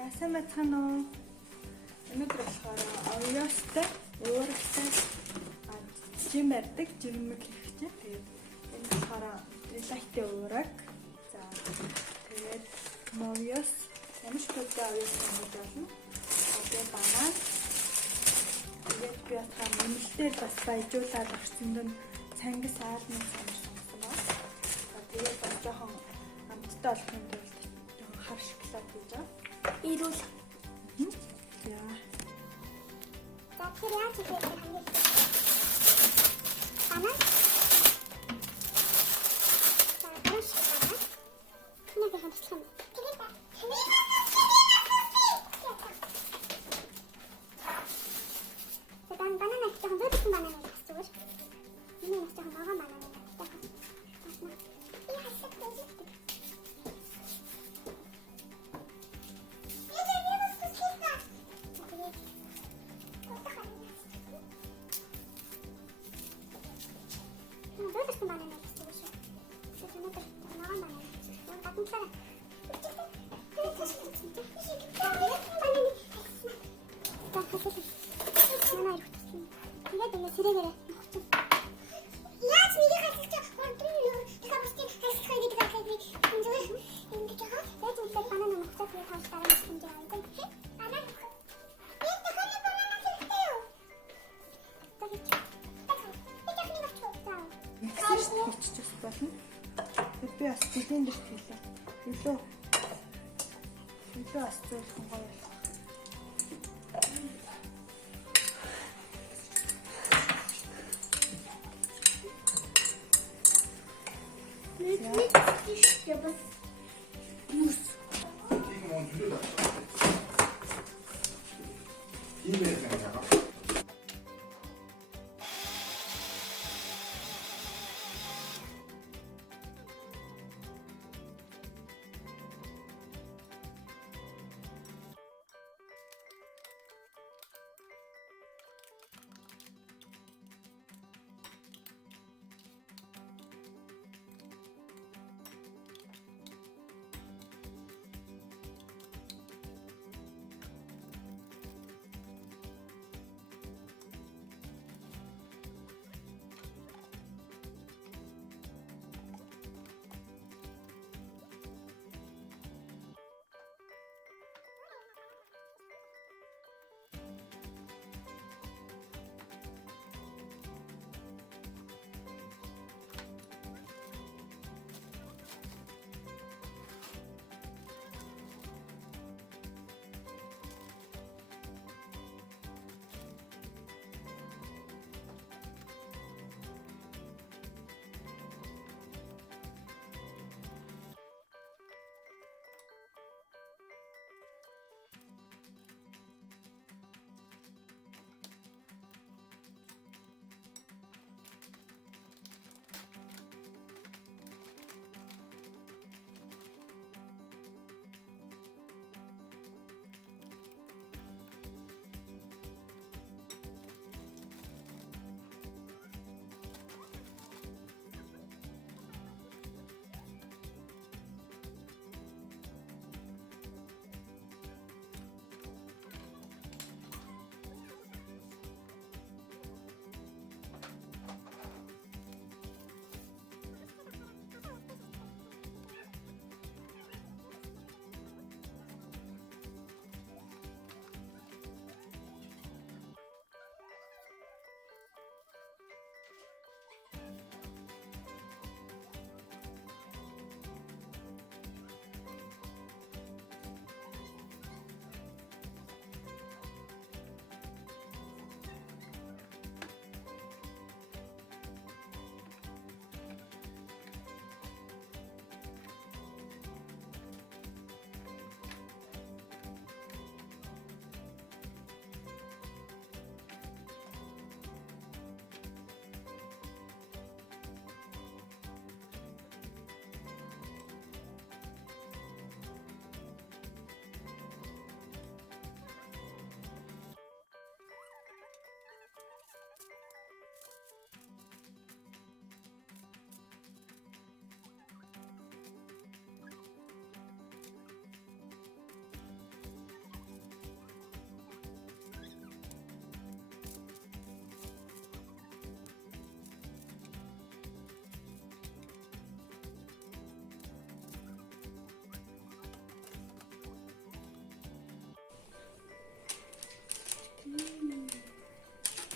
За сайн байна уу? Өнөөдөр болохоор оёостой уурагтай жим барьдаг жимэг хэрэгтэй. Тэгээд энэ болохоор релактэй уураг. За тэгээд мовёс ямар ч төрлийн оёос хийж болно. Тэгээд банан. Тэгээд би атаа нэмэлтээр бас баяжуулаад орчинд нь цангис аалмын сонирсон байна. Тэгээд бас жоохон амттай болохын тулд жоохон хар шоколад хийж байгаа. Ирүүл. Яа. За тэр яаж хийх вэ? Банан. За банан шоколад. Нэг хамтлах юм. Тэгээд ба. Банан их жоохон дөөрсөн банан байх зүгээр. Миний нэг жоохон бага банан байх. Хийчих болно. Би бас бүлийн дээр хийлээ. Илүү бас зөвхөн гоё болох.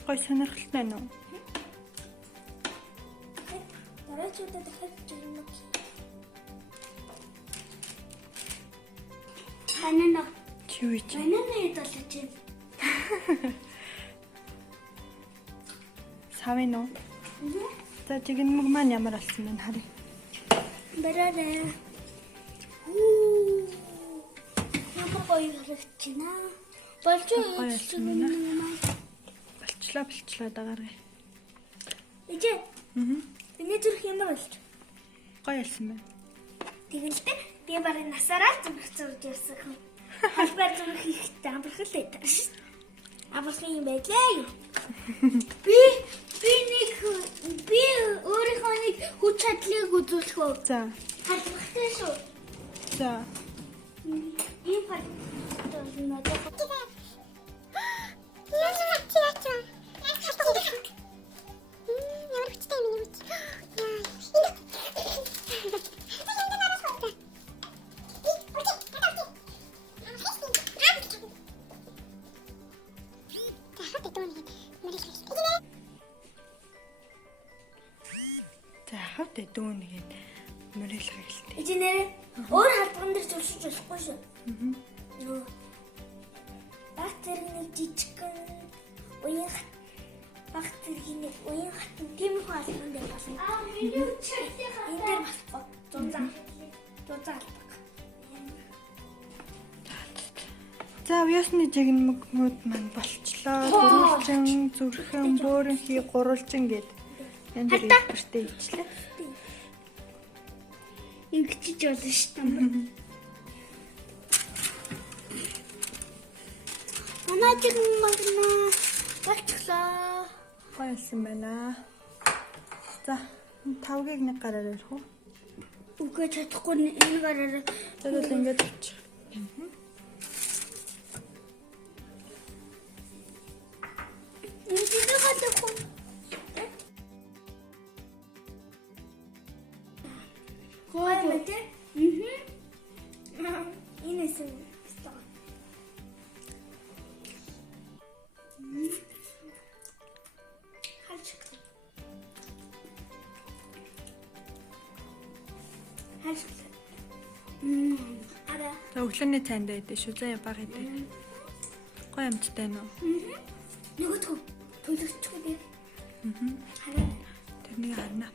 Гой сонирхолтой нь уу? Дараачуудаа дахиад жирмэг. Банана. Чи юу чи? Банана идэлж байна. Савын уу? За жигнэмэг маань ямар болсон бэ харъя. Бараарай. Ямар гоё харагдчихна. Болж байна. Болчлоо дагаарай. Ижээ. Миний зүрх ямар болж? Гоё болсон байна. Тэгэлтэй би барыг насаараа зүрх зурж явсан хүн. Халбар зүрх хийхдээ амархал байдаг шүү. Амархан юм байлаа юу? Би өөрийнхөө нэг хүч чадлыг үзүүлэх үү? За. Халбартай шүү. За. Ийм пар надад. За хавд дүүнгээд мөрөөлөх хэлтэй. Ижи нэрээ өөр халдван дээр зуршиж болохгүй шүү. Нөө. Бактери жижигхэн уян бактери уян хатан тийм их халдван дээр болно. Миний чөлтэй хатан. Энэ дээр болохгүй. Зузаал. За уясны жигнэмгүүд маань болчлоо. Зүрхэн, бөөрөнхий, гурвалжин гээд энэ дээр ихтэй ичлээ. Ингэчиж болно шүү дээ. Манай жигнэмэг болчлоо. Гоёлсон байна. За 5-ыг нэг гараар ярих уу? Үгүй чадахгүй энэ гараар. Тэгэл ингэж болчих. Энд гадахгүй. Гой мэдээ? Инээсэн. За өглөөний цайнд байдсан шүү. Заяа баг идэв. Гоё амттай нөө. Нөгөөдгөө төлөвчгүй дээ. Тэрнийг харна.